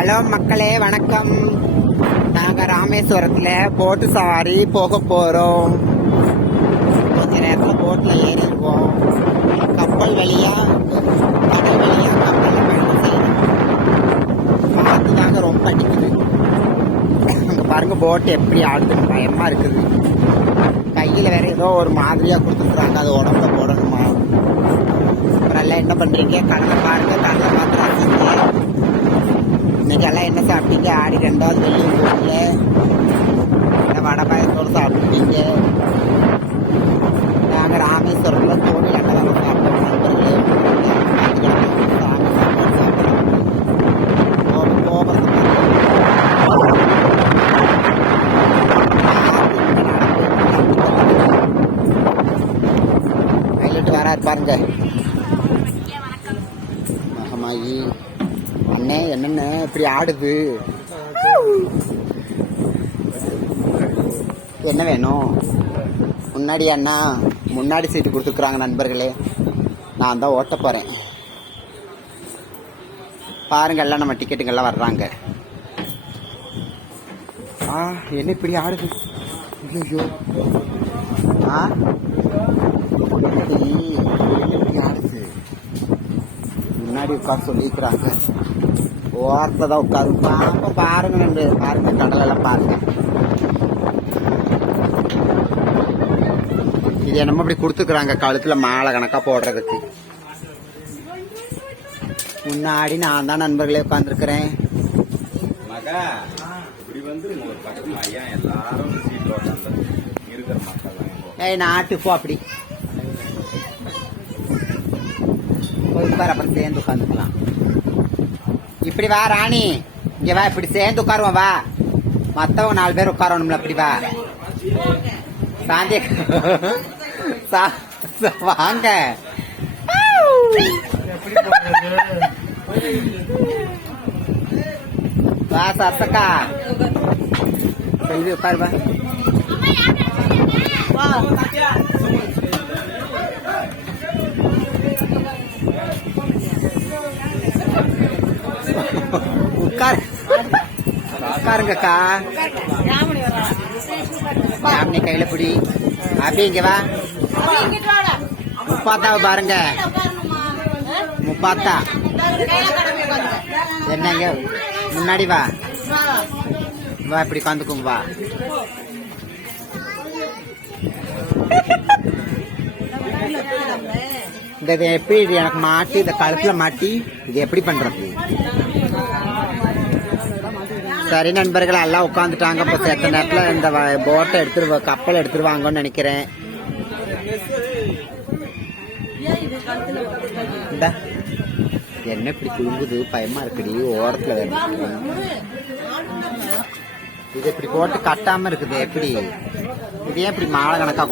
Hello மக்களே வணக்கம். நாங்க ராமேஸ்வரத்துல போட்டு சவாரி போக போறோம். கொஞ்ச நேரத்துல போட்டில் ஏறிடுவோம். கப்பல் வழியா கடல் வழியா கப்பல்ல பயணம் செய்யணும். தாங்க ரொம்ப அடிக்குது. அங்க பாருங்க போட்டு எப்படி ஆடுதுன்னு பயமா இருக்குது. கையில வேற ஏதோ ஒரு மாதிரியா கொடுத்துருக்காங்க அது உடம்புல போடணுமா? அப்புறம் எல்லாம் என்ன பண்றீங்க? கடலை பாருங்க கடலை பார்த்து ரசிங்க. இன்னைக்கெல்லாம் என்ன சாப்பிட்டீங்க? ஆடி ரெண்டாவது வெள்ளி ஊர்ல என்ன வடை பாயசத்தோடு சாப்பிட்டீங்க? நாங்கள் ராமேஸ்வரத்தில் தோணி அன்னதானம் சாப்பிட்டோம். நண்பர்களே பாருங்க மகமாயி. அண்ணே என்னென்ன இப்படி ஆடுது. என்ன வேணும்? முன்னாடி அண்ணா முன்னாடி சீட்டு கொடுத்துருக்குறாங்க நண்பர்களே. நான் தான் ஓட்ட போகிறேன் பாருங்க எல்லாம் நம்ம டிக்கெட்டுங்கெல்லாம் வர்றாங்க. ஆ என்ன இப்படி ஆடுது? ஐயோ ஆ? என்ன இப்படி ஆடுது? முன்னாடி உட்கார சொல்லியிருக்கிறாங்க. ஓரத்தை தான் உட்காரு பாப்ப பாருங்க நண்டு பாருங்க கடல் எல்லாம் பாருங்க. இது என்னமோ இப்படி கொடுத்துருக்குறாங்க கழுத்துல மாலை கணக்கா போடுறதுக்கு. முன்னாடி நான் தான் நண்பர்களே உட்காந்துருக்கிறேன் மகா இப்படி வந்து பக்கம் ஐயா எல்லாரும் உட்காந்து ஏய் நாட்டு போ அப்படி. பாரு அப்புறம் சேர்ந்து உட்காந்துக்கலாம் இப்படி வா ராணி. இங்க வா இப்படி சேர்ந்து உட்காருவோம் வா. மத்தவங்க நாலு பேர் உட்காரணும்ல இப்படி வா. சாந்தி. சா- சா- வாங்க. வா சரசக்கா. செல்வி உட்காரு உட்காரு. உட்காருங்கக்கா ராமணி கையில பிடி. அப்படிங்க வா. முப்பாத்தாவை பாருங்க. முப்பாத்தா. என்னங்க? முன்னாடி வா. வா இப்படி உட்காந்துக்கும் வா. இந்த எப்படி எனக்கு மாட்டி இந்த கழுத்துல மாட்டி இது எப்படி பண்றது? சரி நண்பர்கள் எல்லாம் உட்காந்துட்டாங்க இப்போ செத்த நேரத்தில் இந்த போட்டை எடுத்துட்டு கப்பல் எடுத்துருவாங்கன்னு நினைக்கிறேன். என்ன இப்படி குழுங்குது பயமா இருக்குடி. ஓரத்தில் இது இப்படி போட்டு கட்டாம இருக்குது எப்படி? இது ஏன் இப்படி மாலை கணக்கா